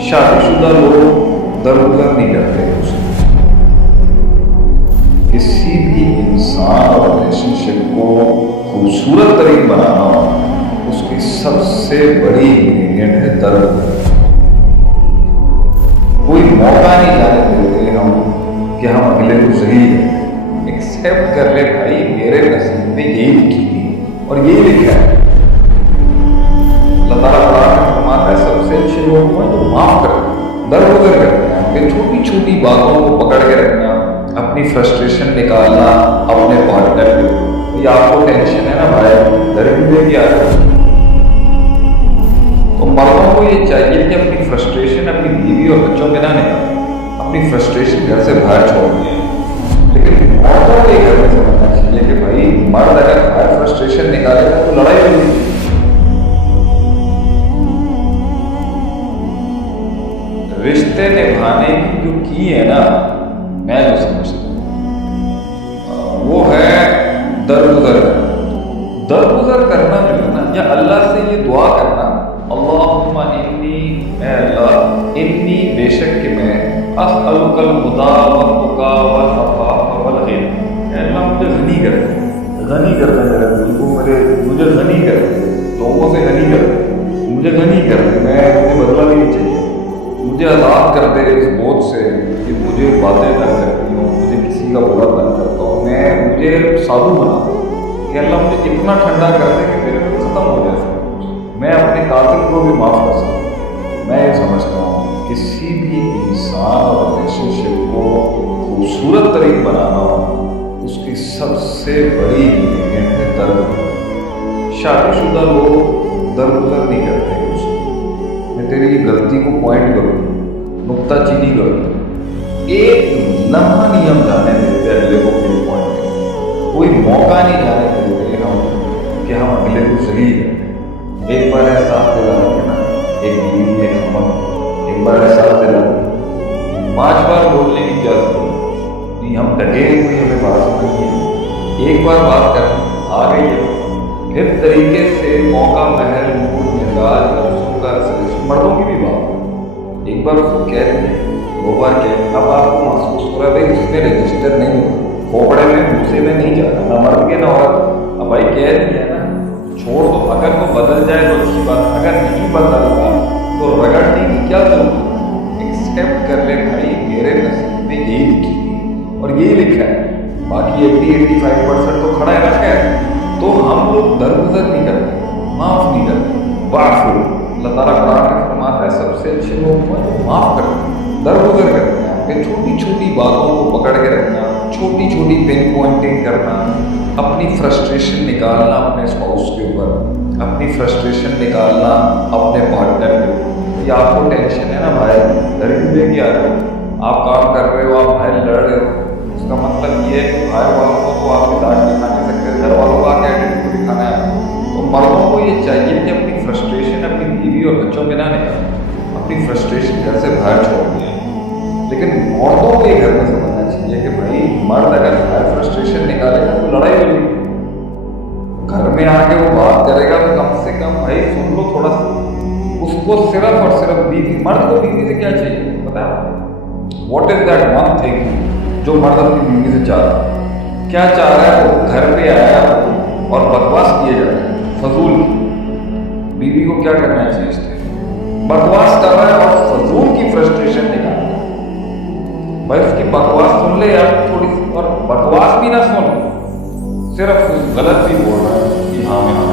شادی شدہ لوگ درگزر نہیں کرتے اسے. کسی بھی انسان اور ریلیشن شپ کو خوبصورت ترین بنانا اس کی سب سے بڑی انگریڈینٹ ہے درگزر. کوئی موقع نہیں جانے دیتے ہم کہ ہم اگلے کو ذلیل ہیں. ایکسیپٹ کر لے بھائی میرے نصیب میں یہی لکھی ہے اور یہی لکھا ہے. اللہ تعالیٰ قرآن میں فرماتا ہے سب سے اچھے لوگ ہیں جو معاف کرتے ہیں, درگزر کرتے ہیں. کہ چھوٹی چھوٹی باتوں کو پکڑ کے رکھنا, اپنی فرسٹریشن نکالنا اپنے پارٹنر پہ. یہ آپ کو ٹینشن ہے نا بھائی, درگزر کیا ہے. تو مردوں کو یہ چاہیے کہ اپنی فرسٹریشن اپنی بیوی اور بچوں پہ نہ نکالیں, اپنی فرسٹریشن گھر سے باہر چھوڑ دیں. لیکن عورتوں کو یہ گھر میں سمجھنا چاہیے کہ بھائی مرد اگر باہر فرسٹریشن نکالے گا تو لڑائی ہوگی. رشتے نبھانے کی جو کی ہے نا, میں جو سمجھتا ہوں وہ ہے درگزر کرنا. درگزر کرنا جو ہے نا, یا اللہ سے یہ دعا کرنا, اللہم انی, اے اللہ, انی بے شک کہ میں, اسألک الہدی والتقی والعفاف والغنی, اے اللہ مجھے غنی کر دے, غنی کر دے میرے دل کو, مجھے غنی کر دے, لوگوں سے غنی کر دے, مجھے غنی کر دے, مجھے بدلہ بھی نہیں چاہیے, مجھے آزاد کر دے اس بوجھ سے کہ مجھے باتیں نہ کرتی ہوں, مجھے کسی کا برا نہ کرتا ہوں, مجھے سادھو بنا دے کہ اللہ مجھے اتنا ٹھنڈا کر دے کہ میرے میں ختم ہو جائے, میں اپنے قاتل کو بھی معاف کر سکوں. میں یہ سمجھتا ہوں کسی بھی انسان اور ریلیشن شپ کو خوبصورت ترین بنانا اس کی سب سے بڑی انگریڈینٹ ہے درگزر. شادی شدہ لوگ درگزر نہیں کرتے اسے. میں تیری یہ غلطی کو پوائنٹ کروں, نکتہ چینی کروں, ایک لمحہ نہیں ہم جانے دیتے اگلے کو پھر پوائنٹ کریں. کوئی موقع نہیں جانے دیتے ہم کہ ہم اگلے کو ذلیل ہیں. ایک بار احساس دلا کہ نا, ایک بیوی ایک ہم, ایک بار احساس دلا, 5 بار بولنے کی کیا ضرورت نہیں, ہم ڈٹے ہوئے ہمیں بات نہیں ہے. ایک بار بات کریں آ گئی ہے, پھر طریقے سے موقع محل موڈ مزاج لفظوں کا ریزولیشن. مردوں کی بھی بات, ایک بار اس کو کہہ دیں, 2 بار کہہ, اب آپ کو محسوس ہو رہا ہے اس میں رجسٹر نہیں ہو, کھوپڑے میں دوسرے میں نہیں جانا, نہ مرد کے نہ عورت. اب بھائی کہہ دیا نا, چھوڑ دو. اگر وہ بدل جائے تو اچھی بات, اگر نہیں بدلتا تو رگڑنے کی کیا ضرورت ہے. ایکسیپٹ کر لے بھائی میرے نصیب میں یہی لکھی ہے اور یہی لکھا ہے, باقی 80-85% تو کھڑا ہے نا. خیر, تو ہم لوگ درگزر نہیں کرتے, معاف نہیں کرتے. واعفو, اللہ تعالیٰ قرآن میں فرماتا ہے سب سے اچھے لوگ ہیں جو معاف کرتے ہیں, درگزر کرتے ہیں. کہ چھوٹی چھوٹی باتوں کو پکڑ کے رکھنا, چھوٹی چھوٹی پن پوائنٹنگ کرنا, اپنی فرسٹریشن نکالنا اپنے اسپاؤس کے اوپر, اپنی فرسٹریشن نکالنا اپنے پارٹنر کے اوپر. یہ آپ کو ٹینشن ہے نا بھائی, درگزر کی آ رہی ہے, آپ کام کر رہے ہو, آپ بھائی لڑ رہے ہو, اس کا مطلب یہ ہے کہ بھائی والوں کو تو آپ کی ڈانٹ دکھا نہیں سکتے, گھر والوں کا کیا ایٹیٹیوڈ دکھانا ہے. تو مردوں کو یہ چاہیے کہ اپنی فرسٹریشن اپنی بیوی اور بچوں پہ نہ نکالیں, اپنی فرسٹریشن گھر سے باہر چھوڑ دیں. لیکن عورتوں کو یہ گھر میں سمجھنا چاہیے کہ بھائی مرد اگر باہر فرسٹریشن نکالے گا تو لڑائی ہوگی. گھر میں آ کے وہ بات کرے گا تو کم سے کم بھائی سن لو تھوڑا سا. اس کو صرف اور صرف بیوی, مرد کو بیوی سے کیا چاہیے پتا ہے, what is that one thing جو مرد اپنی بیوی سے چاہ رہا ہے. کیا چاہ رہا ہے وہ, گھر پہ آیا اور بکواس کیے جا رہا ہے فضول. بیوی کو کیا کرنا چاہیے, اس سے بکواس کر رہا ہے اور فضول کی فرسٹریشن نکال رہا ہے. بھائی اس کی بکواس سن لے یار تھوڑی سی, اور بکواس بھی نہ سن, صرف غلط بھی بول رہا ہے کہ ہاں میں